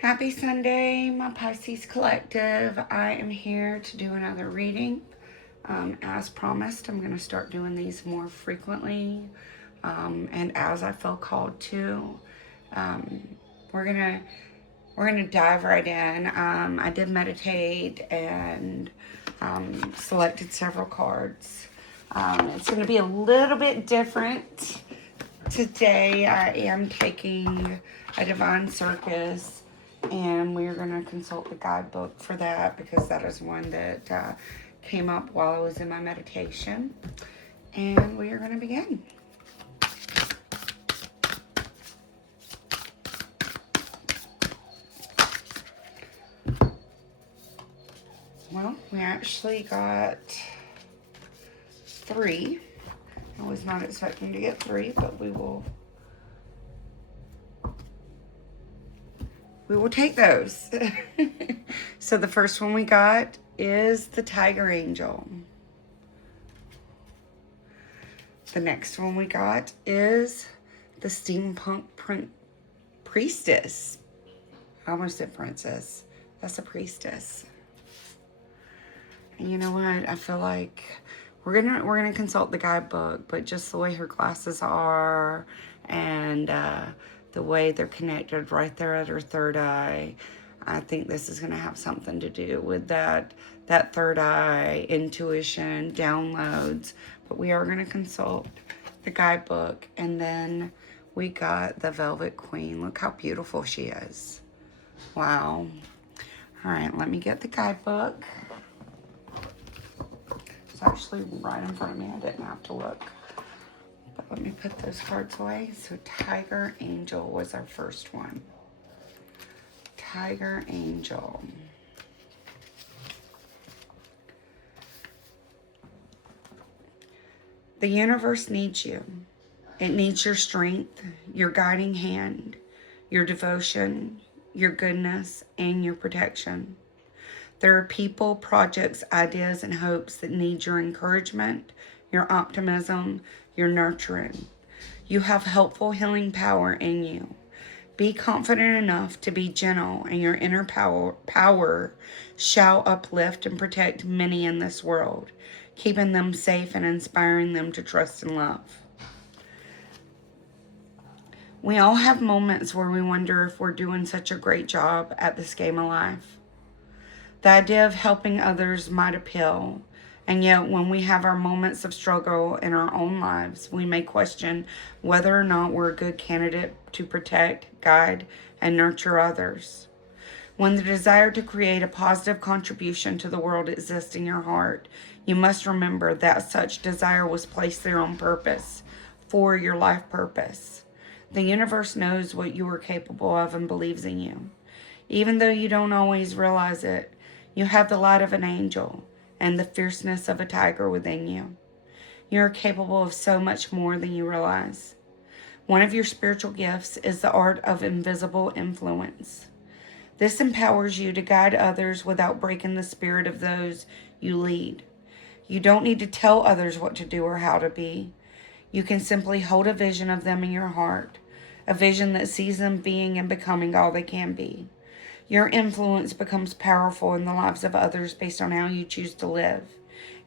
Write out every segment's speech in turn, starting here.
Happy Sunday, my Pisces Collective. I am here to do another reading. As promised, I'm going to start doing these more frequently and as I feel called to. We're gonna dive right in. I did meditate and selected several cards. It's going to be a little bit different today. I am taking a Divine Circus, and we're going to consult the guidebook for that because that is one that came up while I was in my meditation. And we are going to begin. Well, we actually got 3. I was not expecting to get 3, but we will take those. So the first one we got is the Tiger Angel. The next one we got is the Steampunk Priestess. I almost said princess. That's a priestess. And you know what? I feel like we're gonna consult the guidebook, but just the way her glasses are and the way they're connected right there at her third eye, I think this is gonna have something to do with that third eye, intuition, downloads. But we are gonna consult the guidebook, and then we got the Velvet Queen. Look how beautiful she is. Wow. All right, let me get the guidebook. It's actually right in front of me. I didn't have to look. But let me put those cards away. So Tiger Angel was our first one. Tiger Angel. The universe needs you. It needs your strength, your guiding hand, your devotion, your goodness, and your protection. There are people, projects, ideas, and hopes that need your encouragement, your optimism, your nurturing. You have helpful healing power in you. Be confident enough to be gentle, and your inner power shall uplift and protect many in this world, keeping them safe and inspiring them to trust and love. We all have moments where we wonder if we're doing such a great job at this game of life. The idea of helping others might appeal, and yet when we have our moments of struggle in our own lives, we may question whether or not we're a good candidate to protect, guide, and nurture others. When the desire to create a positive contribution to the world exists in your heart, you must remember that such desire was placed there on purpose, for your life purpose. The universe knows what you are capable of and believes in you. Even though you don't always realize it, you have the light of an angel and the fierceness of a tiger within you. You are capable of so much more than you realize. One of your spiritual gifts is the art of invisible influence. This empowers you to guide others without breaking the spirit of those you lead. You don't need to tell others what to do or how to be. You can simply hold a vision of them in your heart, a vision that sees them being and becoming all they can be. Your influence becomes powerful in the lives of others based on how you choose to live.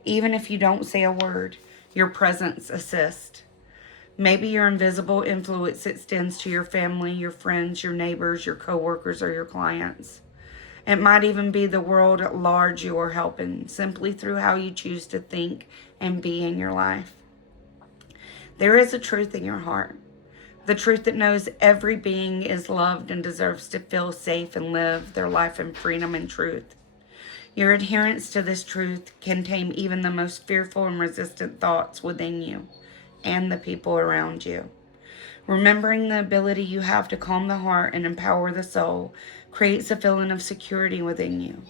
Even if you don't say a word, your presence assists. Maybe your invisible influence extends to your family, your friends, your neighbors, your coworkers, or your clients. It might even be the world at large you are helping, simply through how you choose to think and be in your life. There is a truth in your heart. The truth that knows every being is loved and deserves to feel safe and live their life in freedom and truth. Your adherence to this truth can tame even the most fearful and resistant thoughts within you and the people around you. Remembering the ability you have to calm the heart and empower the soul creates a feeling of security within you.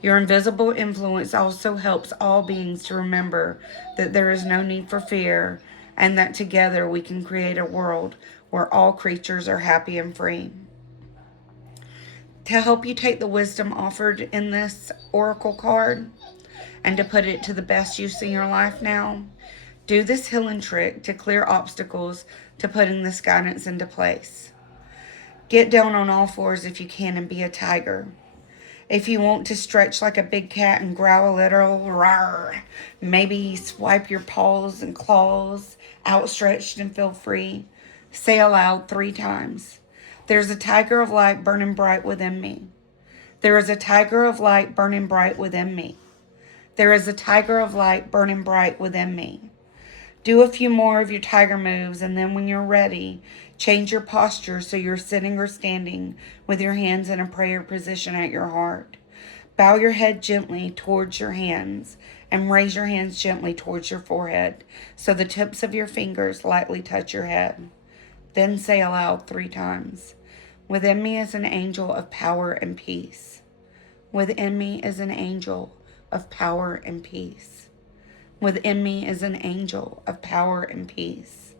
Your invisible influence also helps all beings to remember that there is no need for fear, and that together we can create a world where all creatures are happy and free. To help you take the wisdom offered in this oracle card and to put it to the best use in your life now, do this healing trick to clear obstacles to putting this guidance into place. Get down on all fours if you can and be a tiger. If you want to stretch like a big cat and growl a little, rawr, maybe swipe your paws and claws outstretched and feel free. Say aloud 3 times. There's a tiger of light burning bright within me. There is a tiger of light burning bright within me. There is a tiger of light burning bright within me. Do a few more of your tiger moves, and then when you're ready, change your posture so you're sitting or standing with your hands in a prayer position at your heart. Bow your head gently towards your hands and raise your hands gently towards your forehead so the tips of your fingers lightly touch your head. Then say aloud 3 times. Within me is an angel of power and peace. Within me is an angel of power and peace. Within me is an angel of power and peace.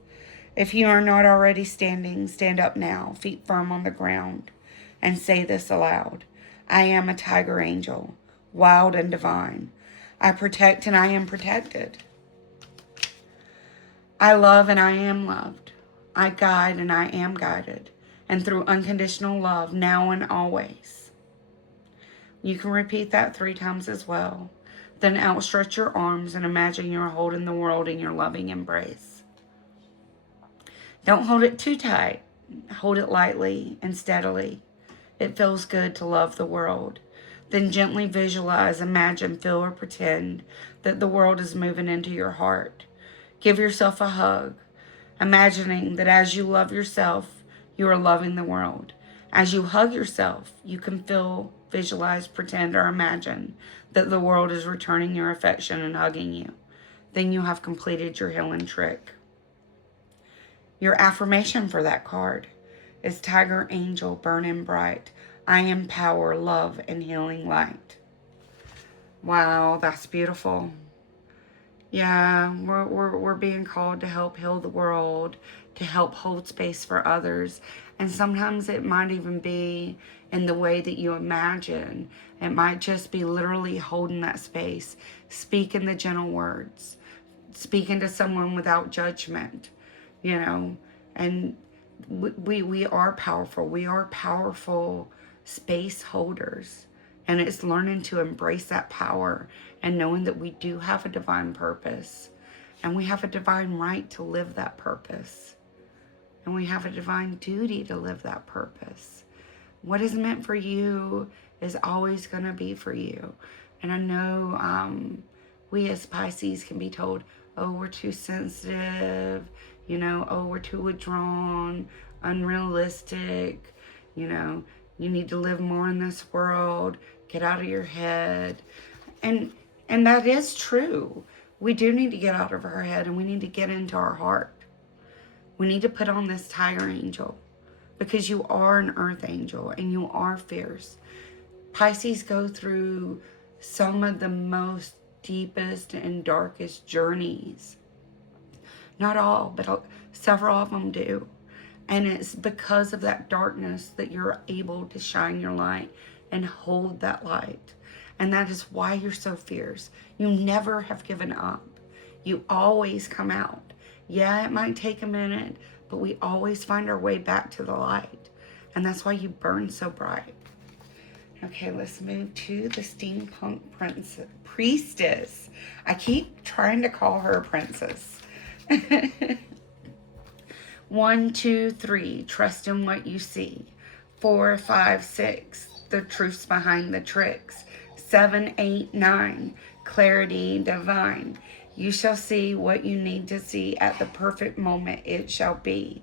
If you are not already standing, stand up now, feet firm on the ground, and say this aloud. I am a tiger angel, wild and divine. I protect and I am protected. I love and I am loved. I guide and I am guided. And through unconditional love, now and always. You can repeat that 3 times as well. Then outstretch your arms and imagine you're holding the world in your loving embrace. Don't hold it too tight. Hold it lightly and steadily. It feels good to love the world. Then gently visualize, imagine, feel, or pretend that the world is moving into your heart. Give yourself a hug, imagining that as you love yourself, you are loving the world. As you hug yourself, you can feel, visualize, pretend, or imagine that the world is returning your affection and hugging you. Then you have completed your healing trick. Your affirmation for that card is Tiger Angel Burning Bright. I am power, love, and healing light. Wow, that's beautiful. Yeah, we're being called to help heal the world, to help hold space for others. And sometimes it might even be in the way that you imagine. It might just be literally holding that space, speaking the gentle words, speaking to someone without judgment, you know. And we are powerful. We are powerful space holders. And it's learning to embrace that power and knowing that we do have a divine purpose. And we have a divine right to live that purpose. And we have a divine duty to live that purpose. What is meant for you is always going to be for you. And I know we as Pisces can be told, oh, we're too sensitive, you know, oh, we're too withdrawn, unrealistic, you know, you need to live more in this world, get out of your head. And that is true. We do need to get out of our head and we need to get into our heart. We need to put on this tiger angel because you are an earth angel and you are fierce. Pisces go through some of the most deepest and darkest journeys. Not all, but several of them do. And it's because of that darkness that you're able to shine your light and hold that light. And that is why you're so fierce. You never have given up. You always come out. Yeah, it might take a minute, but we always find our way back to the light. And that's why you burn so bright. Okay, let's move to the steampunk priestess. I keep trying to call her a princess. 1, 2, 3, trust in what you see. 4, 5, 6, the truths behind the tricks. 7, 8, 9, clarity divine. You shall see what you need to see at the perfect moment it shall be.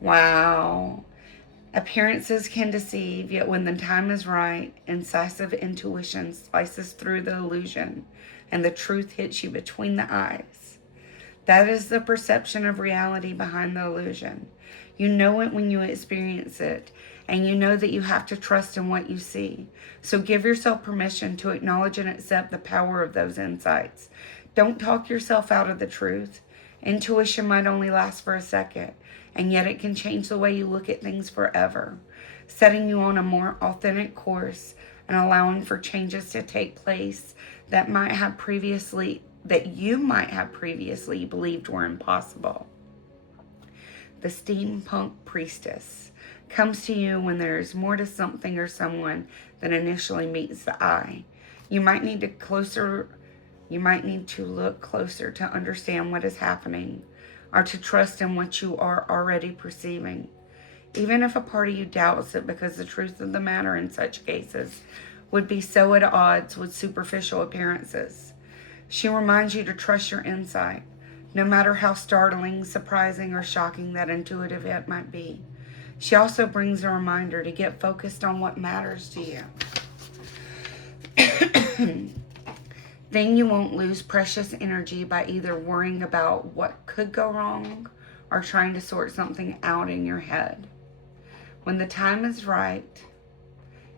Wow. Appearances can deceive, yet when the time is right, incisive intuition slices through the illusion, and the truth hits you between the eyes. That is the perception of reality behind the illusion. You know it when you experience it, and you know that you have to trust in what you see. So give yourself permission to acknowledge and accept the power of those insights. Don't talk yourself out of the truth. Intuition might only last for a second, and yet it can change the way you look at things forever, setting you on a more authentic course and allowing for changes to take place that you might have previously believed were impossible. The steampunk priestess comes to you when there is more to something or someone than initially meets the eye. You might need to look closer to understand what is happening, or to trust in what you are already perceiving. Even if a part of you doubts it, because the truth of the matter in such cases would be so at odds with superficial appearances. She reminds you to trust your insight, no matter how startling, surprising, or shocking that intuitive hit might be. She also brings a reminder to get focused on what matters to you. Then you won't lose precious energy by either worrying about what could go wrong or trying to sort something out in your head. When the time is right,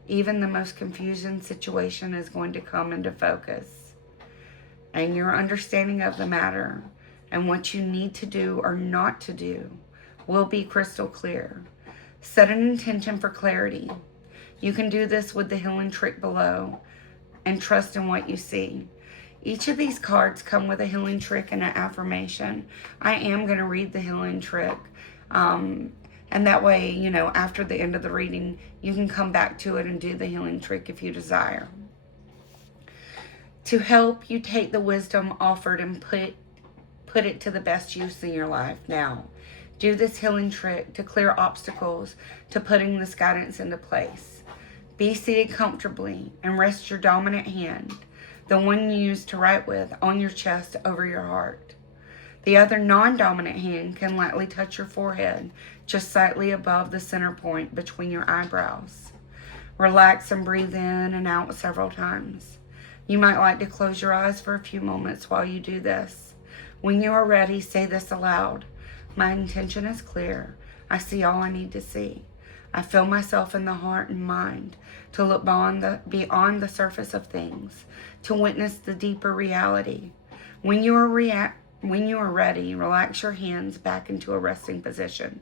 even the most confusing situation is going to come into focus, and your understanding of the matter and what you need to do or not to do will be crystal clear. Set an intention for clarity. You can do this with the healing trick below and trust in what you see. Each of these cards come with a healing trick and an affirmation. I am going to read the healing trick. And that way, you know, after the end of the reading, you can come back to it and do the healing trick if you desire. To help you take the wisdom offered and put it to the best use in your life now. Do this healing trick to clear obstacles to putting this guidance into place. Be seated comfortably and rest your dominant hand, the one you use to write with, on your chest over your heart. The other non-dominant hand can lightly touch your forehead, just slightly above the center point between your eyebrows. Relax and breathe in and out several times. You might like to close your eyes for a few moments while you do this. When you are ready, say this aloud. My intention is clear. I see all I need to see. I feel myself in the heart and mind to look beyond the surface of things, to witness the deeper reality. When you are ready, relax your hands back into a resting position.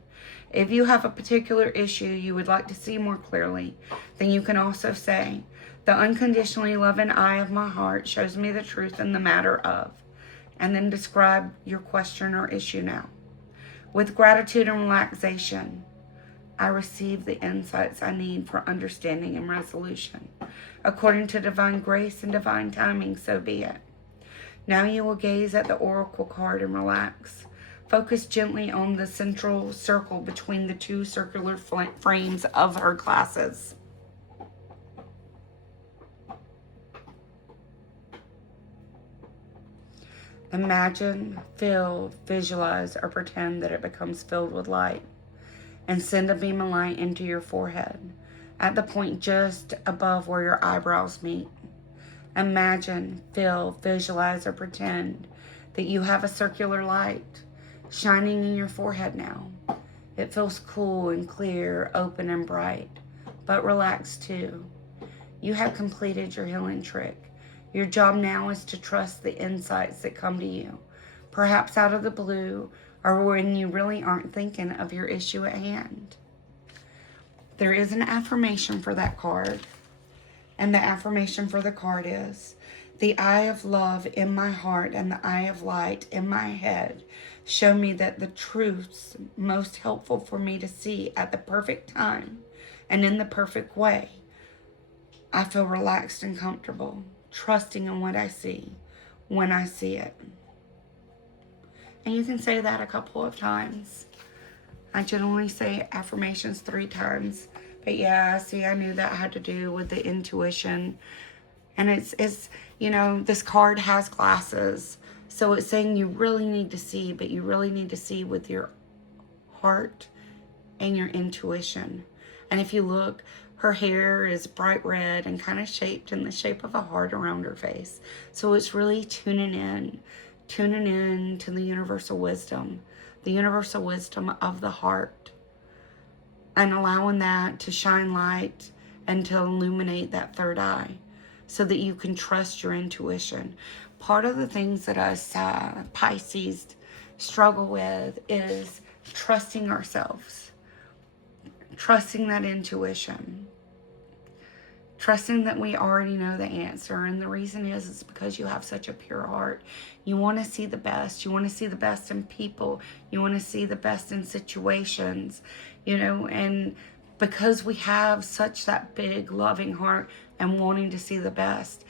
If you have a particular issue you would like to see more clearly, then you can also say, the unconditionally loving eye of my heart shows me the truth in the matter of, and then describe your question or issue now. With gratitude and relaxation, I receive the insights I need for understanding and resolution. According to divine grace and divine timing, so be it. Now you will gaze at the oracle card and relax. Focus gently on the central circle between the two circular frames of her glasses. Imagine, feel, visualize, or pretend that it becomes filled with light, and send a beam of light into your forehead at the point just above where your eyebrows meet. Imagine, feel, visualize, or pretend that you have a circular light shining in your forehead now. It feels cool and clear, open and bright, but relaxed too. You have completed your healing trick. Your job now is to trust the insights that come to you, perhaps out of the blue or when you really aren't thinking of your issue at hand. There is an affirmation for that card, and the affirmation for the card is, the eye of love in my heart and the eye of light in my head show me that the truths most helpful for me to see at the perfect time and in the perfect way. I feel relaxed and comfortable, trusting in what I see when I see it. And you can say that a couple of times. I generally say affirmations 3 times. But yeah, see, I knew that had to do with the intuition. And it's you know, this card has glasses. So it's saying you really need to see, but you really need to see with your heart and your intuition. And if you look, her hair is bright red and kind of shaped in the shape of a heart around her face. So it's really tuning in to the universal wisdom of the heart, and allowing that to shine light and to illuminate that third eye so that you can trust your intuition. Part of the things that us Pisces struggle with is trusting ourselves. Trusting that intuition. Trusting that we already know the answer. And the reason is because you have such a pure heart. You want to see the best. You want to see the best in people. You want to see the best in situations. You know, and because we have such that big loving heart and wanting to see the best,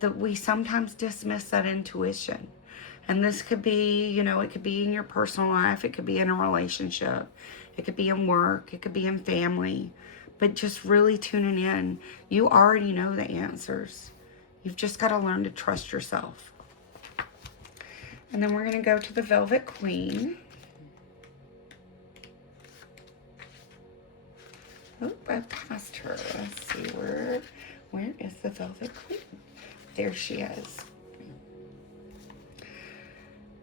that we sometimes dismiss that intuition. And this could be, you know, it could be in your personal life, it could be in a relationship, it could be in work, it could be in family. But just really tuning in, you already know the answers. You've just got to learn to trust yourself. And then we're going to go to the Velvet Queen. Oh, I passed her. Let's see, where is the Velvet Queen? There she is.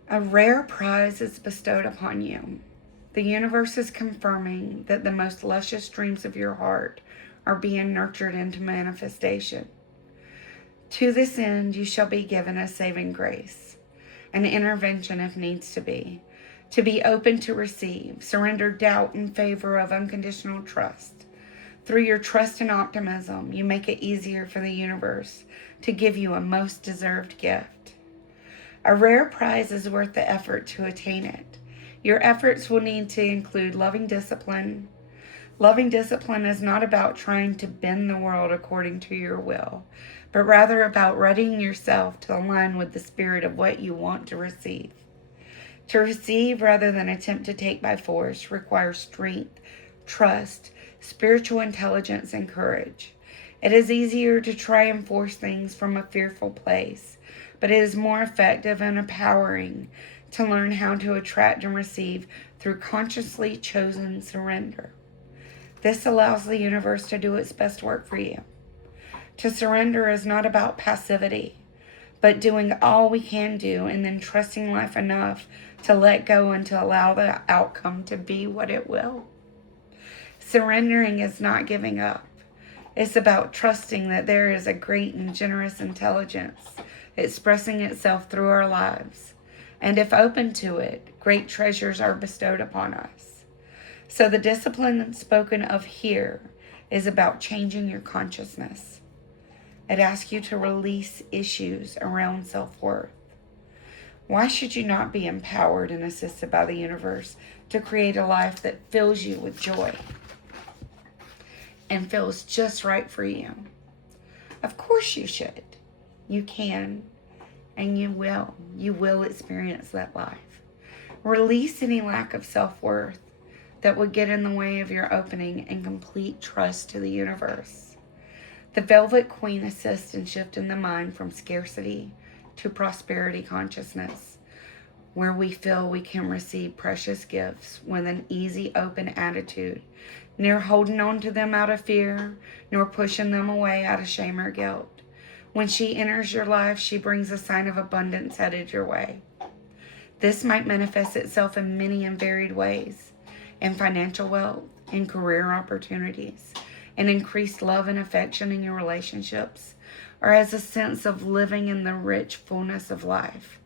A rare prize is bestowed upon you. The universe is confirming that the most luscious dreams of your heart are being nurtured into manifestation. To this end, you shall be given a saving grace, an intervention if needs to be open to receive, surrender doubt in favor of unconditional trust. Through your trust and optimism, you make it easier for the universe to give you a most deserved gift. A rare prize is worth the effort to attain it. Your efforts will need to include loving discipline. Loving discipline is not about trying to bend the world according to your will, but rather about readying yourself to align with the spirit of what you want to receive. To receive rather than attempt to take by force requires strength, trust, spiritual intelligence, and courage. It is easier to try and force things from a fearful place, but it is more effective and empowering to learn how to attract and receive through consciously chosen surrender. This allows the universe to do its best work for you. To surrender is not about passivity, but doing all we can do and then trusting life enough to let go and to allow the outcome to be what it will. Surrendering is not giving up. It's about trusting that there is a great and generous intelligence expressing itself through our lives. And if open to it, great treasures are bestowed upon us. So the discipline spoken of here is about changing your consciousness. It asks you to release issues around self-worth. Why should you not be empowered and assisted by the universe to create a life that fills you with joy and feels just right for you? Of course you should. You can, and you will. You will experience that life. Release any lack of self-worth that would get in the way of your opening and complete trust to the universe. The Velvet Queen assists in shifting the mind from scarcity to prosperity consciousness, where we feel we can receive precious gifts with an easy, open attitude, neither holding on to them out of fear, nor pushing them away out of shame or guilt. When she enters your life, she brings a sign of abundance headed your way. This might manifest itself in many and varied ways, in financial wealth, in career opportunities, in increased love and affection in your relationships, or as a sense of living in the rich fullness of life,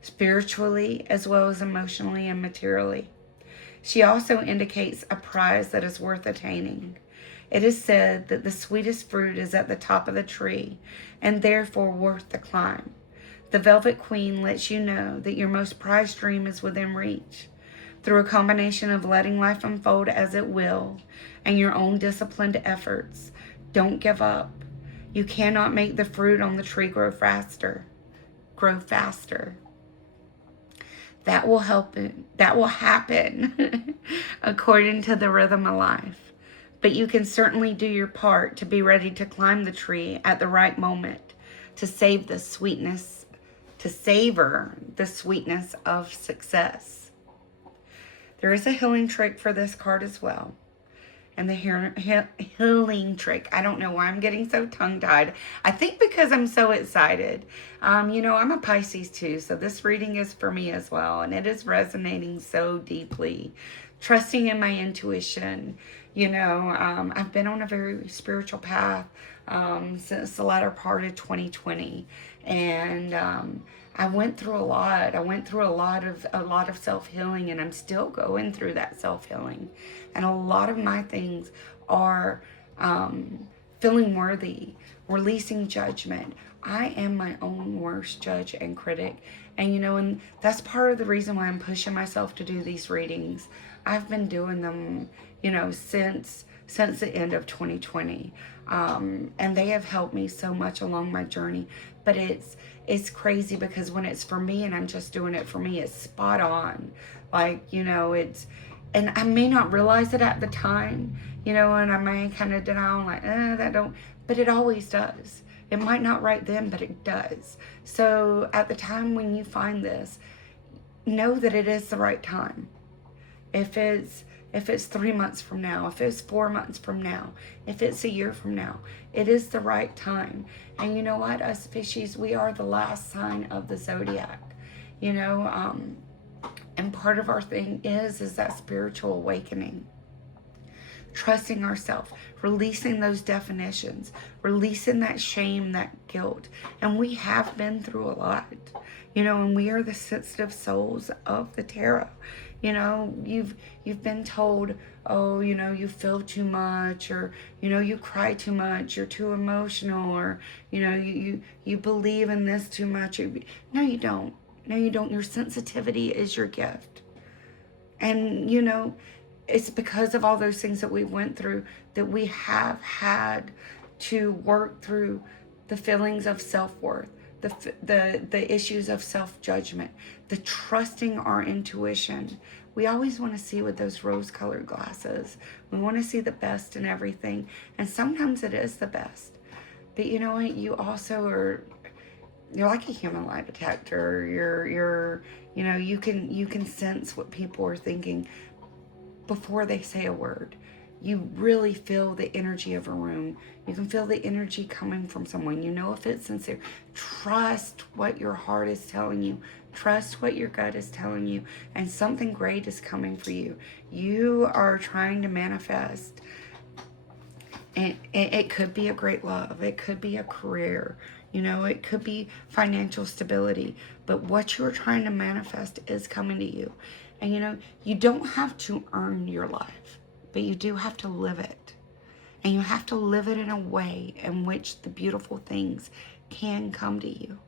spiritually as well as emotionally and materially. She also indicates a prize that is worth attaining. It is said that the sweetest fruit is at the top of the tree and therefore worth the climb. The Velvet Queen lets you know that your most prized dream is within reach. Through a combination of letting life unfold as it will and your own disciplined efforts, don't give up. You cannot make the fruit on the tree grow faster. That will happen according to the rhythm of life. But you can certainly do your part to be ready to climb the tree at the right moment, to savor the sweetness of success. There is a healing trick for this card as well. And the healing trick, I don't know why I'm getting so tongue-tied. I think because I'm so excited. I'm a Pisces too, so this reading is for me as well. And it is resonating so deeply. Trusting in my intuition. I've been on a very spiritual path since the latter part of 2020. And I went through a lot. I went through a lot of self-healing, and I'm still going through that self-healing. And a lot of my things are feeling worthy, releasing judgment. I am my own worst judge and critic. And that's part of the reason why I'm pushing myself to do these readings. I've been doing them, since since the end of 2020. And they have helped me so much along my journey. But it's crazy because when it's for me and I'm just doing it for me, it's spot on. Like, you know, and I may not realize it at the time, you know, and I may kind of deny, like, that don't, but it always does. It might not right then, but it does. So at the time when you find this, know that it is the right time. If it's 3 months from now, if it's 4 months from now, if it's a year from now, it is the right time. And you know what? Us Pisces, we are the last sign of the zodiac, you know, and part of our thing is that spiritual awakening. Trusting ourselves, releasing those definitions, releasing that shame, that guilt. And we have been through a lot, you know, and we are the sensitive souls of the tarot. You know, you've been told, oh, you know, you feel too much, or, you know, you cry too much, you're too emotional, or, you know, you believe in this too much. No, you don't. No, you don't. Your sensitivity is your gift. And, you know, it's because of all those things that we went through that we have had to work through the feelings of self-worth, the issues of self-judgment, the trusting our intuition. We always want to see with those rose-colored glasses. We want to see the best in everything. And sometimes it is the best. But you know what? You also you're like a human lie detector. You're you know, you can sense what people are thinking before they say a word. You really feel the energy of a room. You can feel the energy coming from someone. You know if it's sincere. Trust what your heart is telling you. Trust what your gut is telling you. And something great is coming for you. You are trying to manifest. And it could be a great love. It could be a career. You know, it could be financial stability. But what you're trying to manifest is coming to you. And you know, you don't have to earn your life, but you do have to live it. And you have to live it in a way in which the beautiful things can come to you.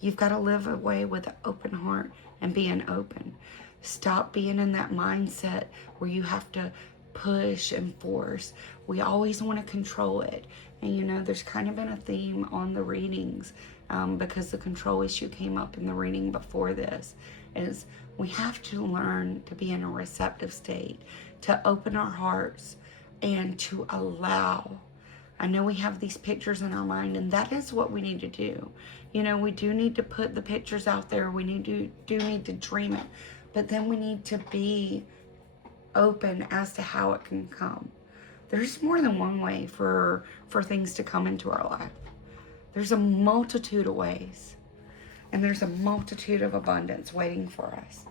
You've got to live a way with an open heart and being open. Stop being in that mindset where you have to push and force. We always want to control it. And you know, there's kind of been a theme on the readings because the control issue came up in the reading before this, is we have to learn to be in a receptive state, to open our hearts and to allow. I know we have these pictures in our mind, and that is what we need to do. You know, we do need to put the pictures out there. We do need to dream it. But then we need to be open as to how it can come. There's more than one way for things to come into our life. There's a multitude of ways. And there's a multitude of abundance waiting for us.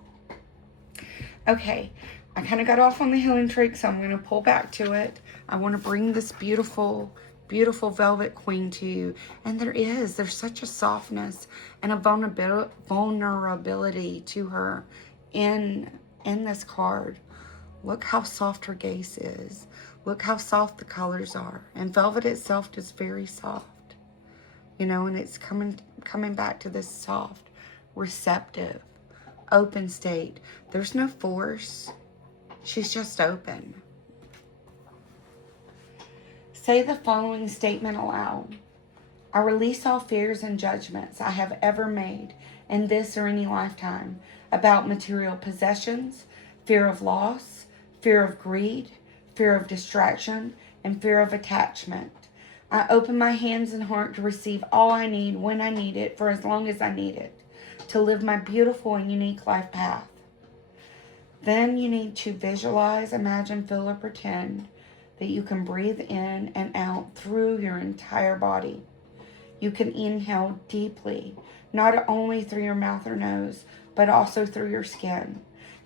Okay, I kind of got off on the healing trick, so I'm going to pull back to it. I want to bring this beautiful, beautiful velvet queen to you. And there's such a softness and a vulnerability to her in this card. Look how soft her gaze is. Look how soft the colors are. And velvet itself is very soft. You know, and it's coming back to this soft, receptive, open state. There's no force. She's just open. Say the following statement aloud. I release all fears and judgments I have ever made in this or any lifetime about material possessions, fear of loss, fear of greed, fear of distraction, and fear of attachment. I open my hands and heart to receive all I need when I need it for as long as I need it to live my beautiful and unique life path. Then you need to visualize, imagine, feel, or pretend that you can breathe in and out through your entire body. You can inhale deeply, not only through your mouth or nose, but also through your skin.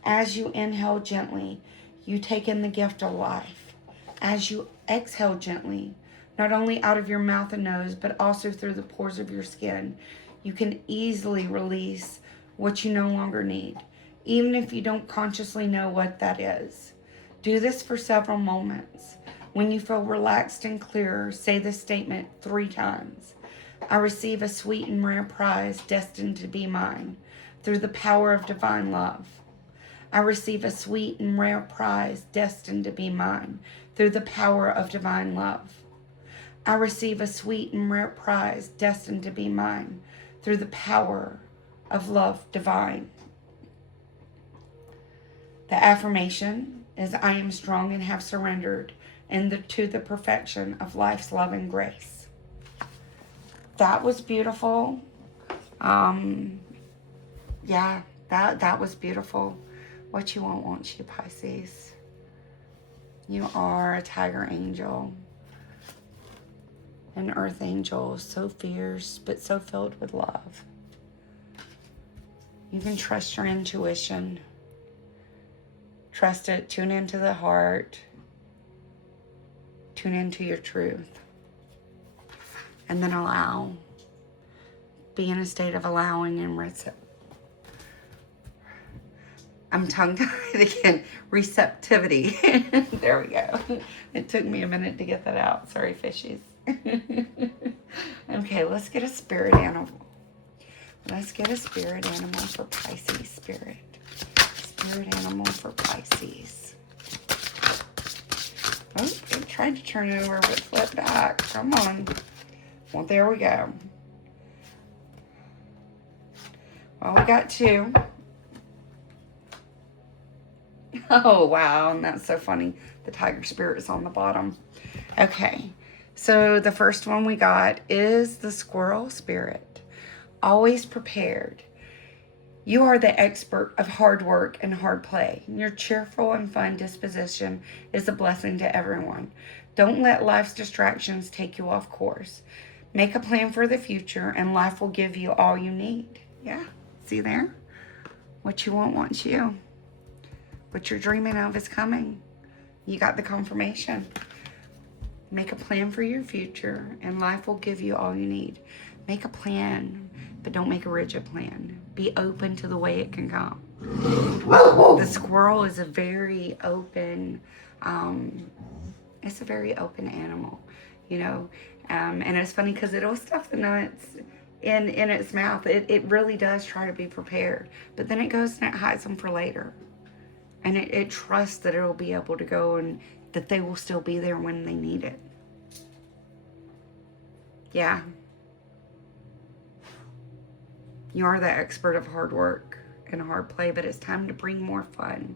As you inhale gently, you take in the gift of life. As you exhale gently, not only out of your mouth and nose, but also through the pores of your skin, you can easily release what you no longer need, even if you don't consciously know what that is. Do this for several moments. When you feel relaxed and clear, say this statement 3 times. I receive a sweet and rare prize destined to be mine through the power of divine love. I receive a sweet and rare prize destined to be mine through through the power of divine love. I receive a sweet and rare prize destined to be mine through the power of love divine. The affirmation is, I am strong and have surrendered to the perfection of life's love and grace. That was beautiful. Yeah, that was beautiful. What you want you, Pisces. You are a tiger angel. An earth angel, so fierce, but so filled with love. You can trust your intuition. Trust it. Tune into the heart. Tune into your truth. And then allow. Be in a state of allowing and I'm tongue-tied again. Receptivity. There we go. It took me a minute to get that out. Sorry, fishies. Okay, let's get a spirit animal. Let's get a spirit animal for Pisces. Spirit animal for Pisces. Oh, I tried to turn it over, but flip back. Come on. Well, there we go. Well, we got two. Oh, wow. And that's so funny. The tiger spirit is on the bottom. Okay. So the first one we got is the squirrel spirit. Always prepared. You are the expert of hard work and hard play. Your cheerful and fun disposition is a blessing to everyone. Don't let life's distractions take you off course. Make a plan for the future and life will give you all you need. Yeah, see there? What you want wants you. What you're dreaming of is coming. You got the confirmation. Make a plan for your future and life will give you all you need. Make a plan, but don't make a rigid plan. Be open to the way it can come. The squirrel is a very open, it's a very open animal, you know. And it's funny because it'll stuff the nuts in its mouth. It really does try to be prepared, but then it goes and it hides them for later. And it trusts that it'll be able to go and that they will still be there when they need it. Yeah. You are the expert of hard work and hard play, but it's time to bring more fun.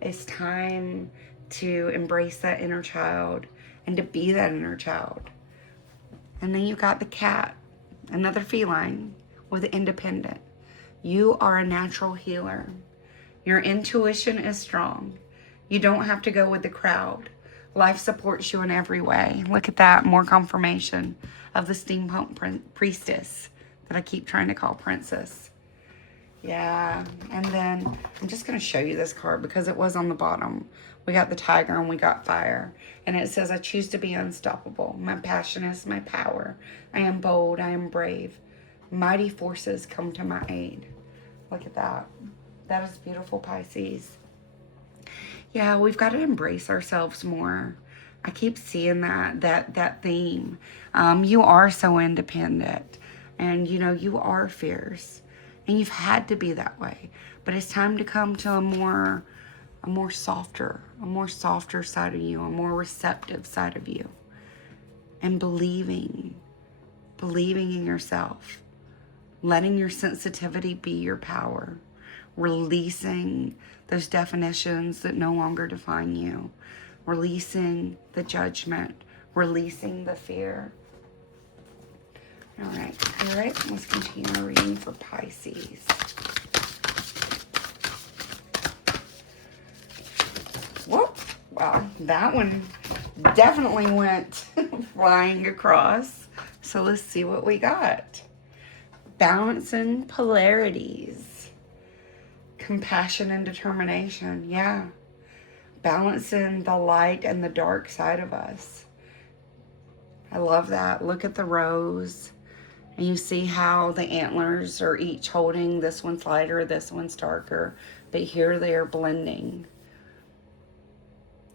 It's time to embrace that inner child and to be that inner child. And then you got the cat, another feline with independent. You are a natural healer. Your intuition is strong. You don't have to go with the crowd. Life supports you in every way. Look at that, more confirmation of the steampunk priestess that I keep trying to call princess. Yeah, and then I'm just going to show you this card because it was on the bottom. We got the tiger and we got fire. And it says, I choose to be unstoppable. My passion is my power. I am bold. I am brave. Mighty forces come to my aid. Look at that. That is beautiful, Pisces. Yeah, we've got to embrace ourselves more. I keep seeing that theme. You are so independent. And, you know, you are fierce. And you've had to be that way. But it's time to come to a more softer side of you, a more receptive side of you. And believing in yourself. Letting your sensitivity be your power. Releasing those definitions that no longer define you. Releasing the judgment. Releasing the fear. All right, let's continue our reading for Pisces. Whoop, wow, that one definitely went flying across. So let's see what we got. Balancing polarities. Compassion and determination, yeah. Balancing the light and the dark side of us. I love that. Look at the rose. And you see how the antlers are each holding, this one's lighter, this one's darker. But here they are blending.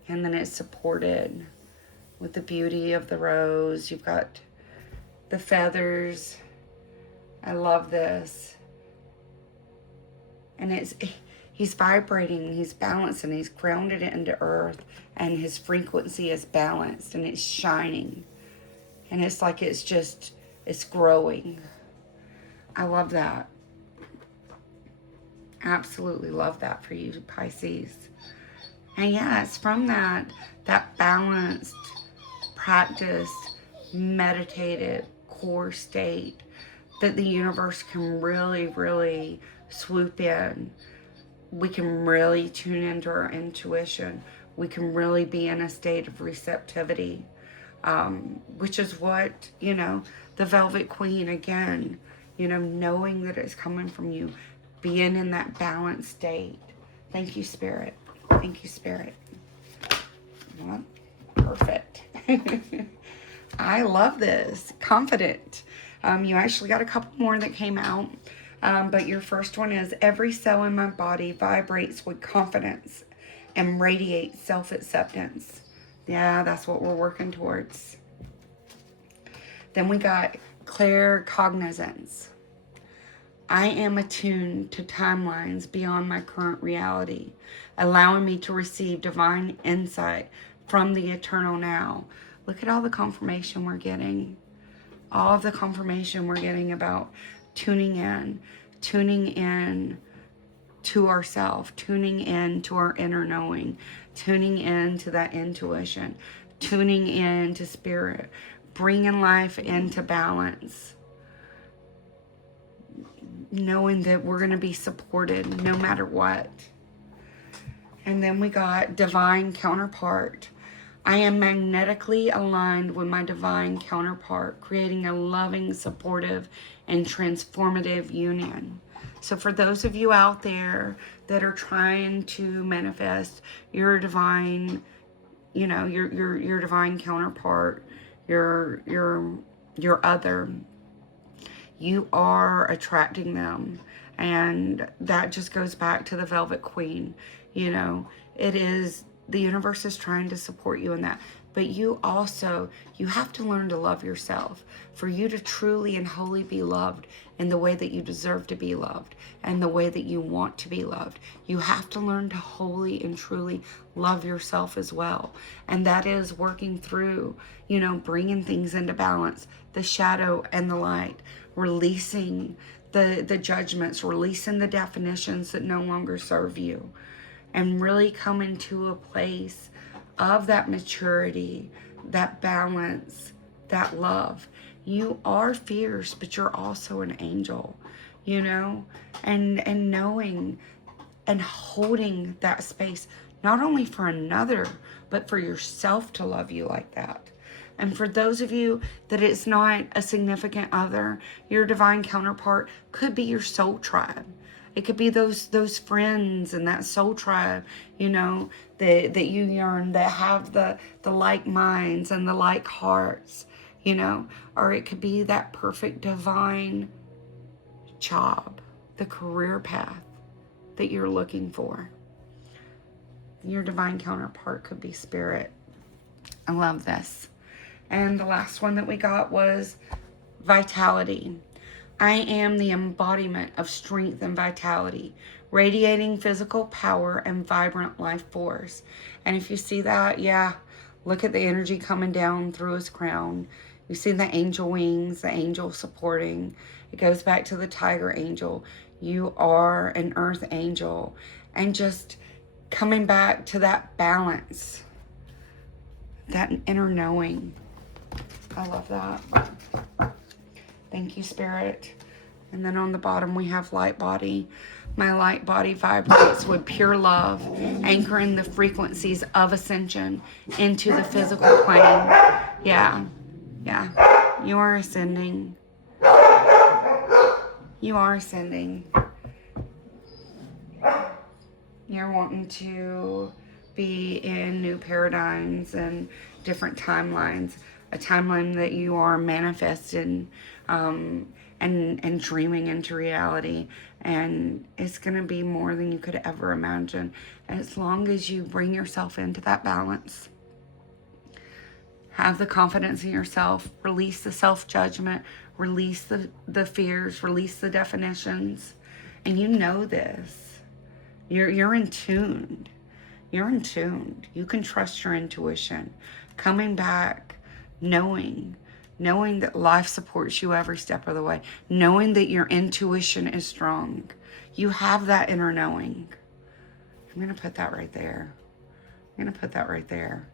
And then it's supported with the beauty of the rose. You've got the feathers. I love this. And He's vibrating, he's balanced, and he's grounded into earth, and his frequency is balanced, and it's shining. And it's like it's growing. I love that. Absolutely love that for you, Pisces. And yeah, it's from that balanced, practiced, meditated core state that the universe can really, really swoop in. We can really tune into our intuition. We can really be in a state of receptivity, which is what, the Velvet Queen, again, knowing that it's coming from you, being in that balanced state. Thank you, Spirit. Thank you, Spirit. Well, perfect. I love this. Confident. You actually got a couple more that came out. But your first one is, every cell in my body vibrates with confidence and radiates self-acceptance. Yeah, that's what we're working towards. Then we got clear cognizance. I am attuned to timelines beyond my current reality, allowing me to receive divine insight from the eternal now. Look at all the confirmation we're getting. All of the confirmation we're getting about tuning in to ourselves, tuning in to our inner knowing, tuning in to that intuition, tuning in to spirit, bringing life into balance, knowing that we're going to be supported no matter what. And then we got divine counterpart. I am magnetically aligned with my divine counterpart, creating a loving, supportive, and transformative union. So for those of you out there that are trying to manifest your divine, your divine counterpart, your other, you are attracting them. And that just goes back to the Velvet Queen. It is, the universe is trying to support you in that. But you have to learn to love yourself for you to truly and wholly be loved in the way that you deserve to be loved and the way that you want to be loved. You have to learn to wholly and truly love yourself as well. And that is working through, bringing things into balance, the shadow and the light, releasing the judgments, releasing the definitions that no longer serve you, and really coming to a place of that maturity, that balance, that love. You are fierce, but you're also an angel, and knowing and holding that space, not only for another, but for yourself to love you like that. And for those of you that it's not a significant other, your divine counterpart could be your soul tribe. It could be those friends and that soul tribe, that you yearn, that have the like minds and the like hearts, or it could be that perfect divine job, the career path that you're looking for. Your divine counterpart could be spirit. I love this. And the last one that we got was vitality. I am the embodiment of strength and vitality, radiating physical power and vibrant life force. And if you see that, look at the energy coming down through his crown. You see the angel wings, the angel supporting. It goes back to the tiger angel. You are an earth angel. And just coming back to that balance, that inner knowing. I love that. Thank you, Spirit. And then on the bottom we have light body. My light body vibrates with pure love, anchoring the frequencies of ascension into the physical plane. Yeah. You are ascending. You are ascending. You're wanting to be in new paradigms and different timelines. A timeline that you are manifesting and dreaming into reality. And it's going to be more than you could ever imagine. As long as you bring yourself into that balance. Have the confidence in yourself. Release the self-judgment. Release the fears. Release the definitions. And you know this. You're in tune. You're in tune. You can trust your intuition. Coming back, knowing that life supports you every step of the way. Knowing that your intuition is strong. You have that inner knowing. I'm going to put that right there. I'm going to put that right there.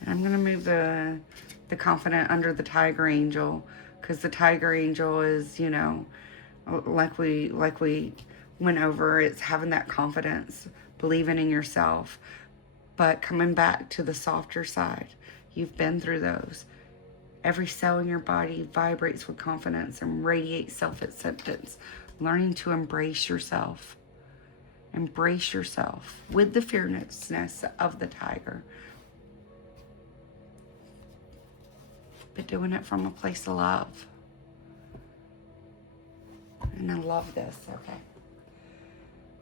And I'm going to move the confident under the tiger angel, because the tiger angel is, you know, like we went over, it's having that confidence, believing in yourself, but coming back to the softer side. You've been through those. Every cell in your body vibrates with confidence and radiates self-acceptance. Learning to embrace yourself. Embrace yourself with the fearlessness of the tiger, but doing it from a place of love. And I love this. Okay.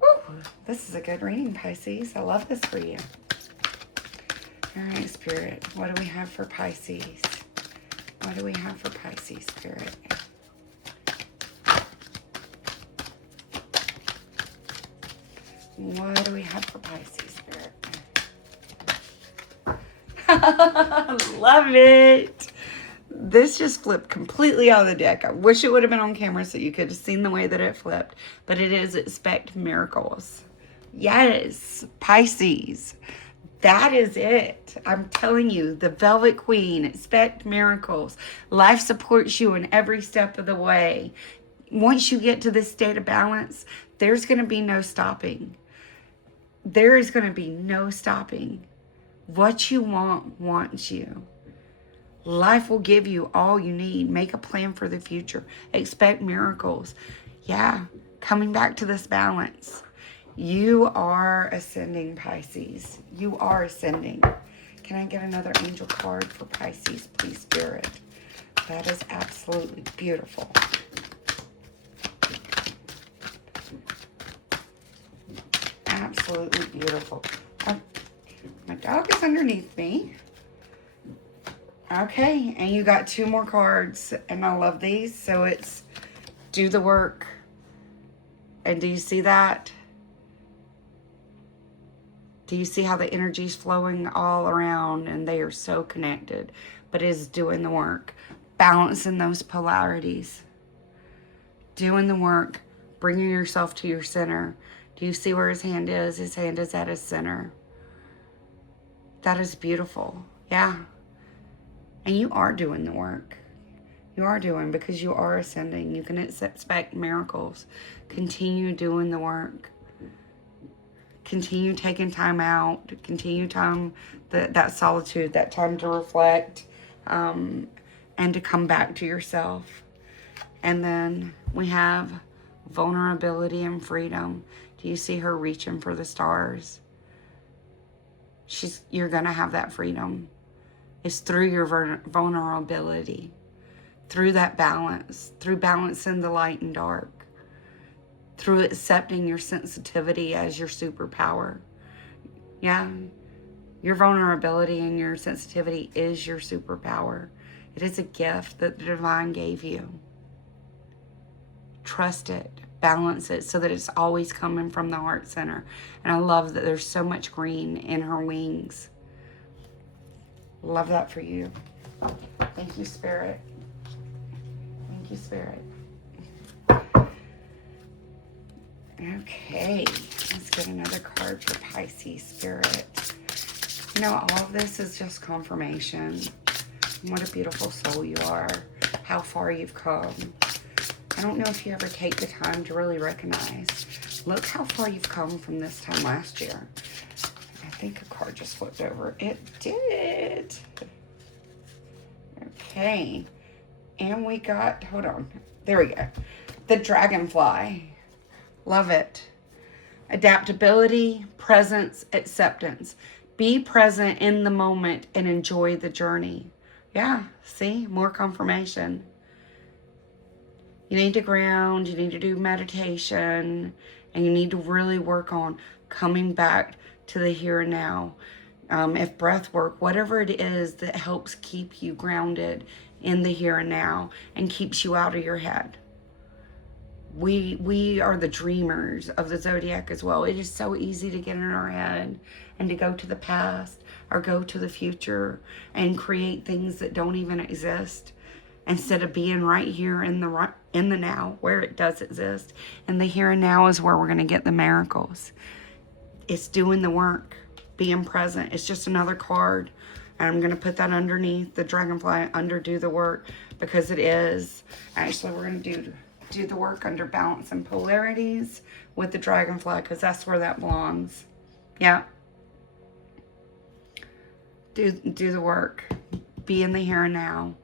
Woo, this is a good reading, Pisces. I love this for you. All right, Spirit. What do we have for Pisces? What do we have for Pisces, Spirit? What do we have for Pisces, Spirit? Love it. This just flipped completely out of the deck. I wish it would have been on camera so you could have seen the way that it flipped. But it is expect miracles. Yes, Pisces. That is it. I'm telling you, the Velvet Queen, expect miracles. Life supports you in every step of the way. Once you get to this state of balance, there's going to be no stopping. There is going to be no stopping. What you want wants you. Life will give you all you need. Make a plan for the future. Expect miracles. Yeah, coming back to this balance. You are ascending, Pisces. You are ascending. Can I get another angel card for Pisces, please, Spirit? That is absolutely beautiful. Absolutely beautiful. Oh, my dog is underneath me. Okay, and you got 2 more cards, and I love these. So it's do the work. And do you see that? Do you see how the energy is flowing all around, and they are so connected? But it is doing the work, balancing those polarities, doing the work, bringing yourself to your center. Do you see where his hand is? His hand is at his center. That is beautiful. Yeah. And you are doing the work. You are doing, because you are ascending. You can expect miracles. Continue doing the work. Continue taking time out. Continue time, that solitude, that time to reflect, and to come back to yourself. And then we have vulnerability and freedom. Do you see her reaching for the stars? You're going to have that freedom. It's through your vulnerability, through that balance, through balancing the light and dark, through accepting your sensitivity as your superpower. Yeah, your vulnerability and your sensitivity is your superpower. It is a gift that the divine gave you. Trust it, balance it, so that it's always coming from the heart center. And I love that there's so much green in her wings. Love that for you. Thank you, Spirit. Thank you, Spirit. Okay, let's get another card for Pisces, Spirit. You know, all of this is just confirmation. What a beautiful soul you are. How far you've come. I don't know if you ever take the time to really recognize. Look how far you've come from this time last year. I think a card just flipped over. It did. Okay. And we got, hold on. There we go. The dragonfly. Love it. Adaptability, presence, acceptance. Be present in the moment and enjoy the journey. Yeah, see? More confirmation. You need to ground. You need to do meditation. And you need to really work on coming back to the here and now. If breath work, whatever it is that helps keep you grounded in the here and now and keeps you out of your head. We are the dreamers of the zodiac as well. It is so easy to get in our head and to go to the past or go to the future and create things that don't even exist, instead of being right here in the now where it does exist. And the here and now is where we're going to get the miracles. It's doing the work, being present. It's just another card. And I'm going to put that underneath the dragonfly under do the work, because it is. Actually, we're going to do the work under balance and polarities with the dragonfly, because that's where that belongs. Yeah. Do the work. Be in the here and now.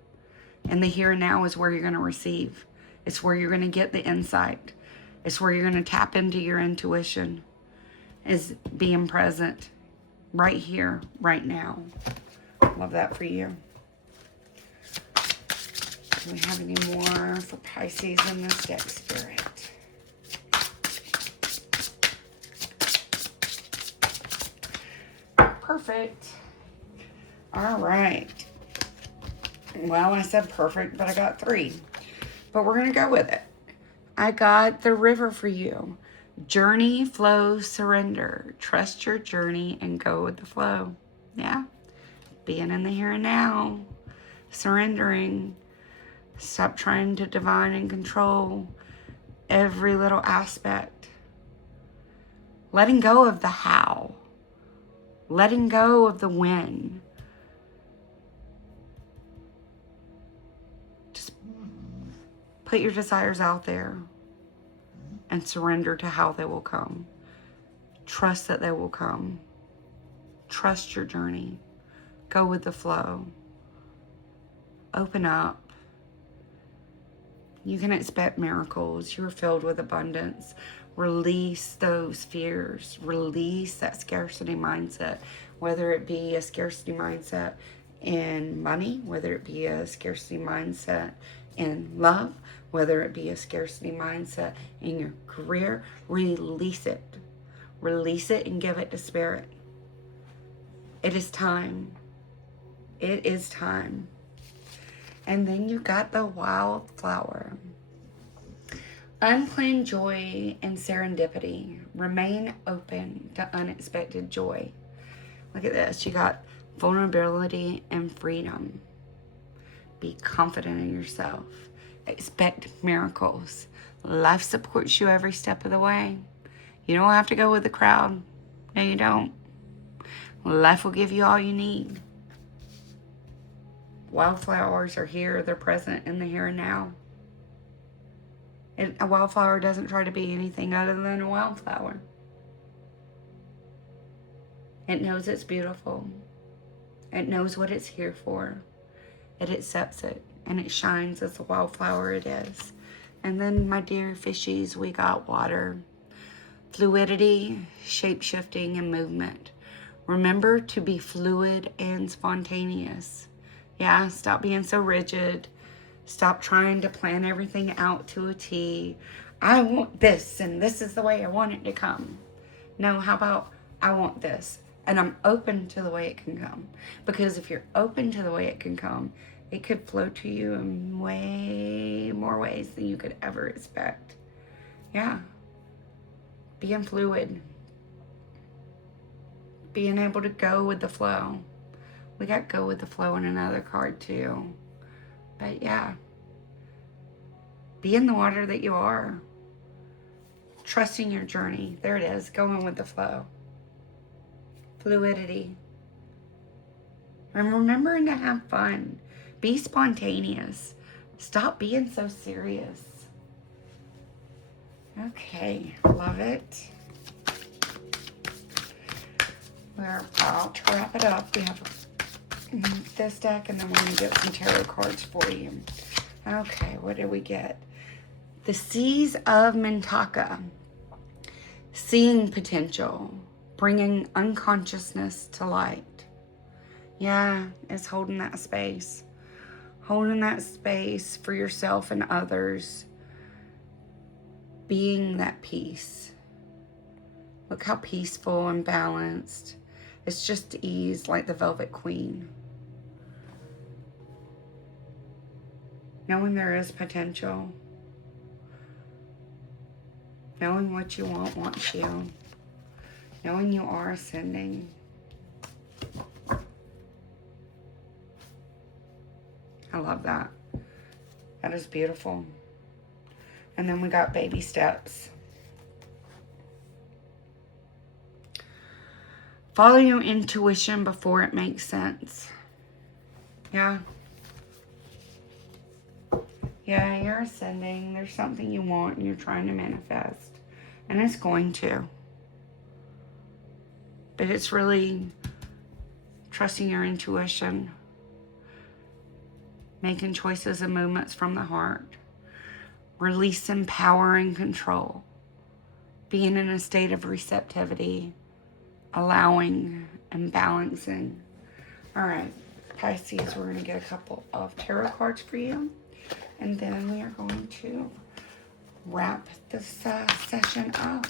And the here and now is where you're going to receive. It's where you're going to get the insight. It's where you're going to tap into your intuition. Is being present right here, right now. Love that for you. Do we have any more for Pisces in this deck, Spirit? Perfect. All right. Well, I said perfect, but I got 3. But we're going to go with it. I got the river for you. Journey, flow, surrender. Trust your journey and go with the flow. Yeah. Being in the here and now. Surrendering. Stop trying to divine and control every little aspect. Letting go of the how. Letting go of the when. Just put your desires out there and surrender to how they will come. Trust that they will come. Trust your journey. Go with the flow. Open up. You can expect miracles. You're filled with abundance. Release those fears. Release that scarcity mindset. Whether it be a scarcity mindset in money, whether it be a scarcity mindset in love, whether it be a scarcity mindset in your career, release it. Release it and give it to Spirit. It is time. It is time. And then you got the wildflower. Unplanned joy and serendipity. Remain open to unexpected joy. Look at this. You got vulnerability and freedom. Be confident in yourself. Expect miracles. Life supports you every step of the way. You don't have to go with the crowd. No, you don't. Life will give you all you need. Wildflowers are here. They're present in the here and now. And a wildflower doesn't try to be anything other than a wildflower. It knows it's beautiful. It knows what it's here for. It accepts it. And it shines as the wildflower it is. And then, my dear fishies, we got water. Fluidity, shape-shifting, and movement. Remember to be fluid and spontaneous. Yeah, stop being so rigid. Stop trying to plan everything out to a T. I want this, and this is the way I want it to come. No, how about I want this, and I'm open to the way it can come. Because if you're open to the way it can come, it could flow to you in way more ways than you could ever expect. Yeah. Being fluid. Being able to go with the flow. We got go with the flow in another card too. But yeah. Be in the water that you are. Trusting your journey. There it is. Going with the flow. Fluidity. And remembering to have fun. Be spontaneous. Stop being so serious. Okay. Love it. We're about to wrap it up. We have this deck, and then we're going to get some tarot cards for you. Okay, what did we get? The Seas of Mintaka. Seeing potential. Bringing unconsciousness to light. Yeah, it's holding that space. Holding that space for yourself and others. Being that peace. Look how peaceful and balanced. It's just ease like the Velvet Queen. Knowing there is potential. Knowing what you want wants you. Knowing you are ascending. I love that. That is beautiful. And then we got baby steps. Follow your intuition before it makes sense. Yeah. Yeah, you're ascending. There's something you want and you're trying to manifest. And it's going to. But it's really trusting your intuition. Making choices and movements from the heart. Releasing power and control. Being in a state of receptivity. Allowing and balancing. All right, Pisces, we're going to get a couple of tarot cards for you. And then we are going to wrap this session up.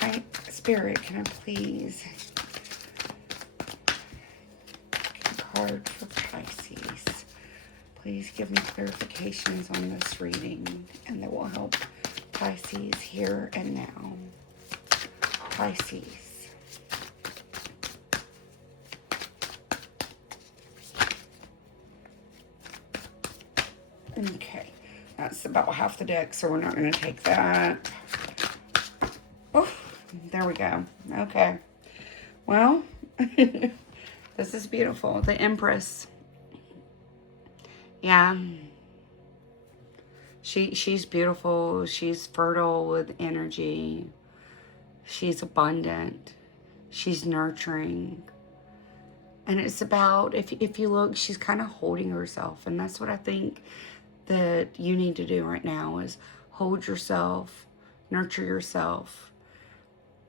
Hi, Spirit, can I please get a card for Pisces? Please give me clarifications on this reading, and that will help Pisces here and now. Pisces. Okay, that's about half the deck, so we're not going to take that. Oh, there we go. Okay. Well, this is beautiful. The Empress. Yeah. She's beautiful. She's fertile with energy. She's abundant. She's nurturing. And it's about, if you look, she's kind of holding herself. And that's what I think that you need to do right now is hold yourself, nurture yourself.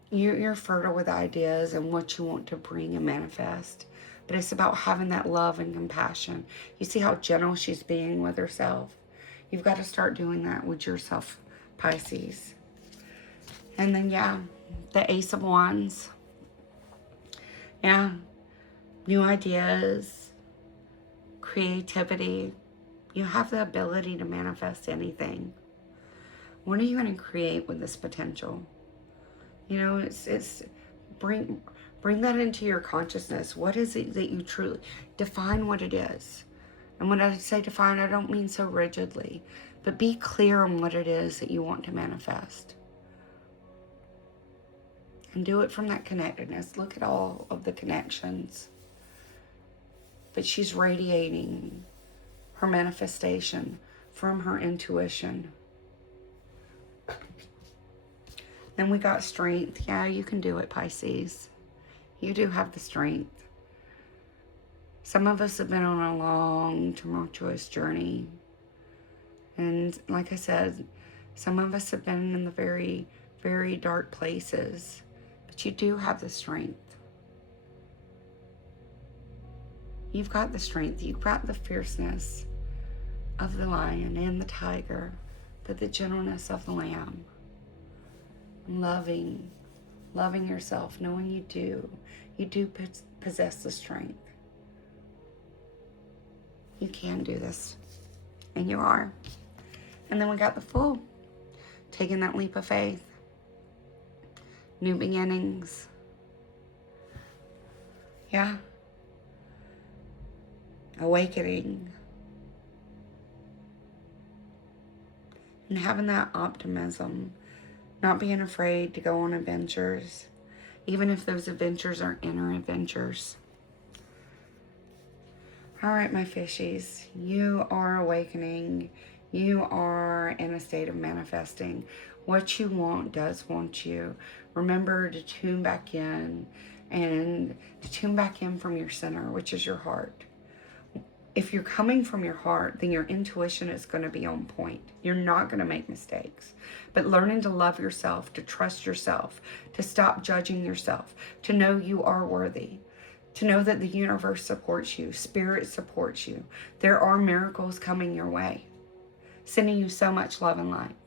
You're fertile with ideas and what you want to bring and manifest. But it's about having that love and compassion. You see how gentle she's being with herself? You've got to start doing that with yourself, Pisces. And then, yeah, the Ace of Wands. Yeah, new ideas, creativity. You have the ability to manifest anything. What are you going to create with this potential? You know, it's bring that into your consciousness. What is it that you truly define what it is? And when I say define, I don't mean so rigidly, but be clear on what it is that you want to manifest. And do it from that connectedness. Look at all of the connections. But she's radiating her manifestation from her intuition. Then we got strength. Yeah, you can do it, Pisces. You do have the strength. Some of us have been on a long, tumultuous journey. And like I said, some of us have been in the very, very dark places. But you do have the strength. You've got the strength. You've got the fierceness of the lion and the tiger, but the gentleness of the lamb. Loving yourself, knowing you do possess the strength. You can do this, and you are. And then we got the Fool, taking that leap of faith. New beginnings. Yeah. Awakening. And having that optimism. Not being afraid to go on adventures. Even if those adventures are inner adventures. All right, my fishies. You are awakening. You are in a state of manifesting. What you want does want you. Remember to tune back in. And to tune back in from your center, which is your heart. If you're coming from your heart, then your intuition is going to be on point. You're not going to make mistakes. But learning to love yourself, to trust yourself, to stop judging yourself, to know you are worthy, to know that the universe supports you, spirit supports you. There are miracles coming your way, sending you so much love and light.